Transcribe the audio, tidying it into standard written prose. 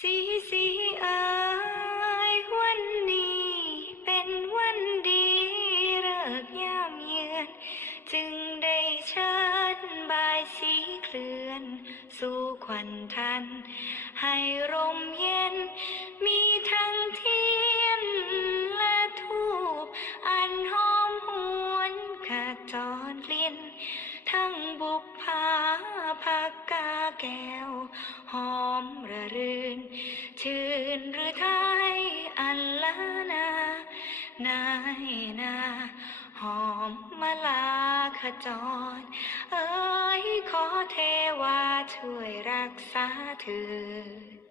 สีสีเอ๋ยวันนี้เป็นวันดีเลิกยามเยือนจึงได้เชิญบายสีเคลื่อนสู่ขวัญทันให้ร่มเย็นมีทั้งเทียนและธูปอันหอมหวนขจรกลิ่นทั้งบุปผาผักกาแก้วหอมระรื่นชื่นหรือไทยอันละนายนาหอมมาลาขจรเอ้ยขอเทวาช่วยรักษาเถิด